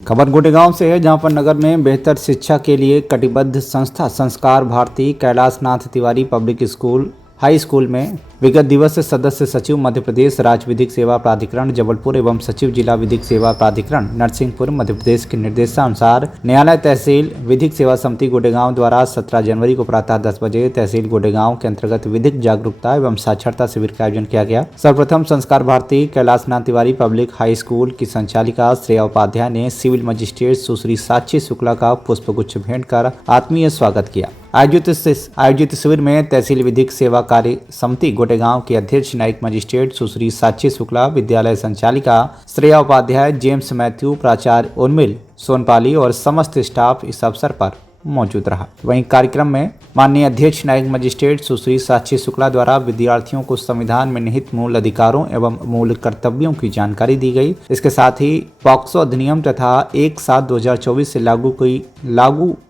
खबर गोटेगांव से है, जहां पर नगर में बेहतर शिक्षा के लिए कटिबद्ध संस्था Sanskar Bharati Kailashnath Tiwari public school high school में विगत दिवस से सदस्य सचिव मध्य प्रदेश राज्य विधिक सेवा प्राधिकरण जबलपुर एवं सचिव जिला विधिक सेवा प्राधिकरण नरसिंहपुर मध्य प्रदेश के निर्देशानुसार न्यायालय तहसील विधिक सेवा समिति गोटेगांव द्वारा 17 जनवरी को प्रातः 10 बजे तहसील गोटेगांव के अंतर्गत विधिक जागरूकता एवं साक्षरता शिविर का आयोजन किया गया। सर्वप्रथम Sanskar Bharati Kailashnath Tiwari public high school की संचालिका श्रेया उपाध्याय ने सिविल मजिस्ट्रेट सुश्री साक्षी शुक्ला का पुष्पगुच्छ भेंट कर आत्मीय स्वागत किया। आयोजित शिविर में तहसील विधिक सेवा कार्य समिति गोटेगांव के अध्यक्ष न्यायिक मजिस्ट्रेट सुश्री साक्षी शुक्ला, विद्यालय संचालिका श्रेया उपाध्याय, जेम्स मैथ्यू, प्राचार्य उर्मिल सोनपाली और समस्त स्टाफ इस अवसर पर मौजूद रहा। वहीं कार्यक्रम में माननीय अध्यक्ष न्यायिक मजिस्ट्रेट सुश्री साक्षी शुक्ला द्वारा विद्यार्थियों को संविधान में निहित मूल अधिकारों एवं मूल कर्तव्यों की जानकारी दी गई। इसके साथ ही पॉक्सो अधिनियम तथा 1/7/2024 से लागू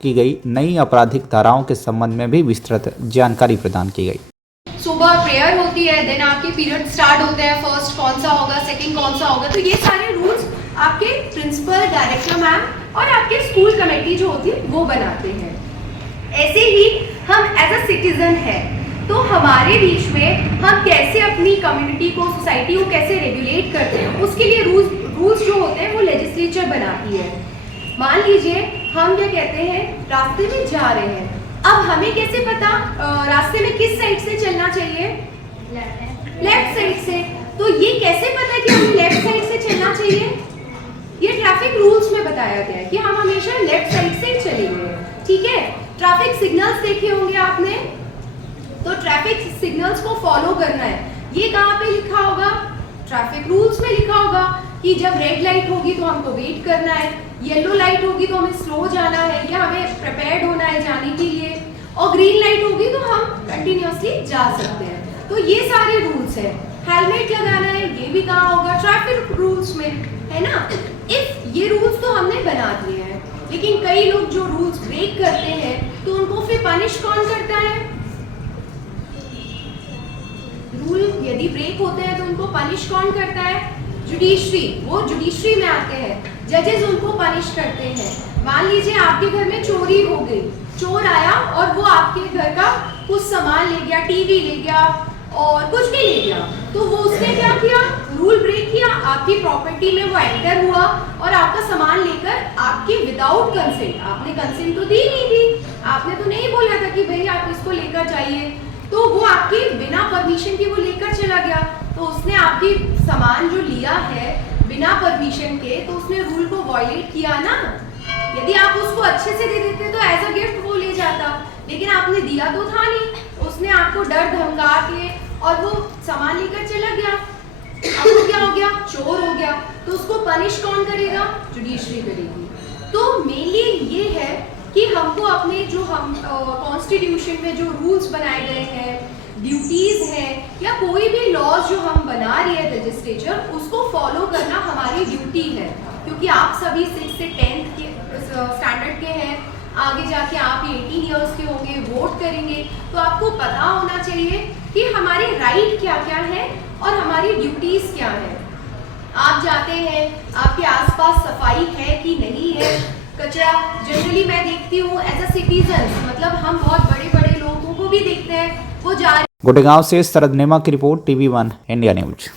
की गई नई आपराधिक धाराओं के संबंध में भी विस्तृत जानकारी प्रदान की गई। सुबह प्रेयर होती है, देन आपके पीरियड स्टार्ट होते हैं, फर्स्ट कौन सा होगा, सेकंड कौन सा होगा, तो ये सारे रूल्स आपके प्रिंसिपल, डायरेक्टर मैम और आपके स्कूल कमेटी जो होती है वो बनाते हैं। ऐसे ही हम एज अ सिटीजन है तो हमारे बीच में हम कैसे अपनी कम्युनिटी को, सोसाइटी को कैसे रेगुलेट करते हैं, उसके लिए रूल्स जो होते हैं वो लेजिस्लेचर बनाती है। मान लीजिए हम क्या कहते हैं, रास्ते में जा रहे हैं, अब हमें कैसे पता रास्ते में किस साइड से चलना चाहिए, लेफ्ट साइड से, तो ये कैसे पता कि हमें लेफ्ट साइड से चलना चाहिए, ये ट्रैफिक रूल्स में बताया गया है कि हम हमेशा लेफ्ट साइड से चलेंगे। ठीक है, ट्रैफिक सिग्नल्स देखे होंगे आपने, तो ट्रैफिक सिग्नल्स को फॉलो करना है। ये कहाँ पे लिखा होगा, ट्रैफिक रूल्स में लिखा होगा कि जब रेड लाइट होगी तो हमको वेट करना है, येलो लाइट होगी तो हमें स्लो जाना है या हमें प्रिपेयर्ड होना है जाने के लिए, और ग्रीन लाइट होगी तो हम कंटिन्यूअसली जा सकते हैं। तो ये सारे रूल्स हैं। हेलमेट लगाना है, ये भी कहा होगा ट्रैफिक रूल्स में, है ना। इफ ये रूल्स तो हमने बना दिए हैं, लेकिन कई लोग जो रूल्स ब्रेक करते हैं तो उनको फिर पनिश कौन करता है, रूल यदि ब्रेक होते हैं तो उनको पनिश कौन करता है, जुडिशरी। वो जुडिशरी में आते हैं, जजेस उनको पनिश करते हैं। मान लीजिए आपके घर में चोरी हो गई, चोर आया और वो आपके घर का कुछ सामान ले गया, टीवी ले गया और कुछ भी ले गया, तो वो उसने क्या किया, रूल ब्रेक किया, आपकी प्रॉपर्टी में वो एंटर हुआ और आपका सामान लेकर आपके विदाउट कंसेंट, आपने कंसेंट तो दी नहीं थी, आपने तो नहीं बोला था कि भाई आप इसको लेकर जाइए, तो वो आपके बिना परमिशन के वो लेकर चला गया, तो उसने आपकी सामान जो लिया है बिना परमिशन के, तो उसने रूल को वायलेट किया ना। यदि आप उसको अच्छे से दे देते तो एज अ गिफ्ट वो ले जाता, लेकिन आपने दिया तो था नहीं, उसने आपको डर धमका के और वो सामान लेकर चला गया, अब वो क्या हो गया, चोर हो गया, तो उसको पनिश कौन करेगा, जुडिशरी करेगी। तो मेनली ये है कि हमको अपने जो हम कॉन्स्टिट्यूशन में जो रूल्स बनाए गए हैं, ड्यूटीज हैं या कोई भी लॉज जो हम बना रही है लेजिस्लेचर, उसको फॉलो करना हमारी ड्यूटी है, क्योंकि आप सभी 6 से 10th के स्टैंडर्ड के हैं, आगे जाके आप 18 इयर्स के होंगे, वोट करेंगे, तो आपको पता होना चाहिए कि हमारे राइट क्या क्या है और हमारी ड्यूटीज क्या है। आप जाते हैं, आपके आसपास सफाई है कि नहीं है, कचरा जनरली मैं देखती हूँ एज अ सिटीजन, मतलब हम बहुत बड़े बड़े लोगों को भी देखते हैं वो जा। गोटेगांव से शरद नेमा की रिपोर्ट, TV1 इंडिया न्यूज।